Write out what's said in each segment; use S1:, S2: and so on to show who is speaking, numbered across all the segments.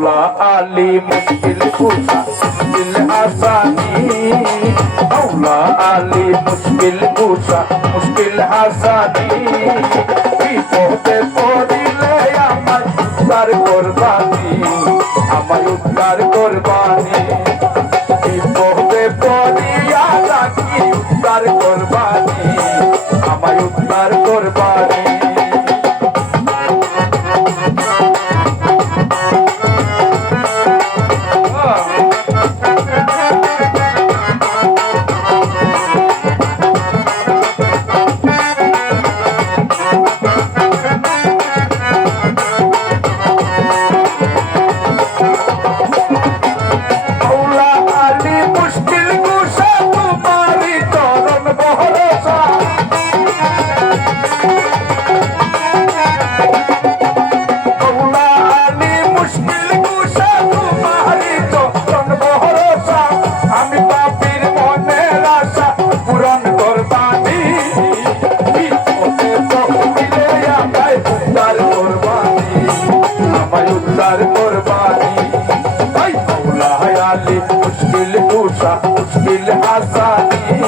S1: মৌলা আলী মুশকিল কুশা দিল আসানি মৌলা আলী মুশকিল কুশা মুশকিল হাসানি। বিপদে পড়িলে আমার উদ্ধার করবানি আমার উদ্ধার রাখি উদ্ধার করবানি। মুশকিল আসানি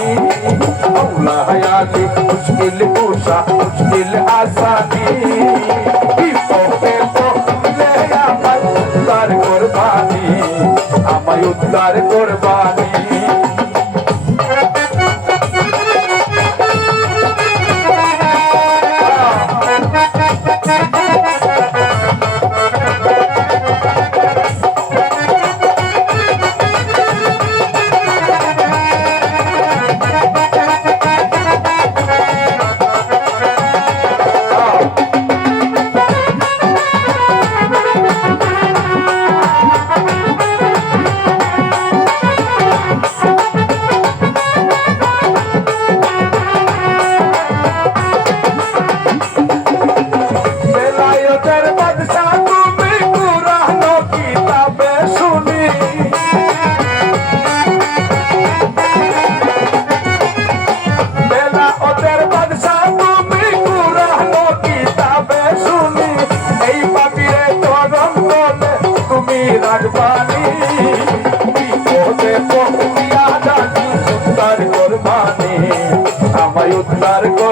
S1: মুশকিল আসানি।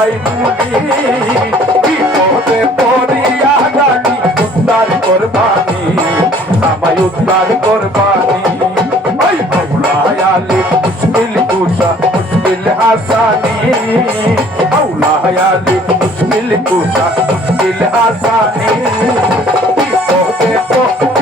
S1: পাই মুলি বিপদে পড়িয়া জানি উদ্ধার করবানি, আমায় উদ্ধার করবানি। ওই মৌলায় আলী, মুশকিল কুশা, মুশকিল আসানি। মৌলায় আলী, মুশকিল কুশা, মুশকিল আসানি। বিপদে পড়লে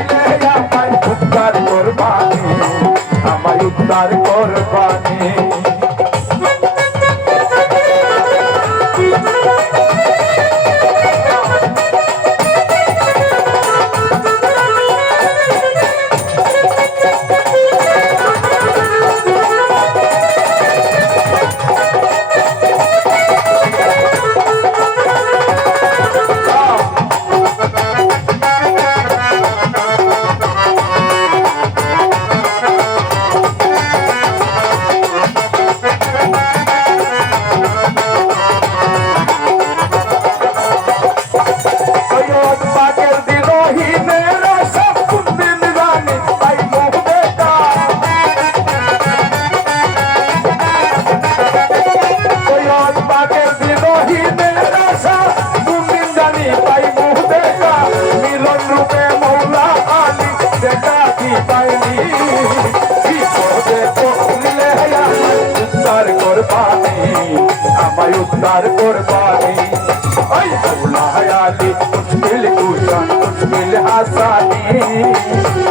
S1: আমায় উদ্ধার করবানি ওই মৌলা হায়ালি মুশকিল কুশা মুশকিল আসানি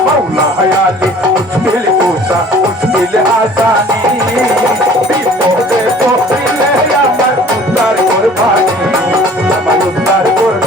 S1: মৌলা হায়ালি মুশকিল কুশা মুশকিল আসানি বিপদে পড়লে আমায় উদ্ধার করবানি আমায় উদ্ধার করবানি বিপদে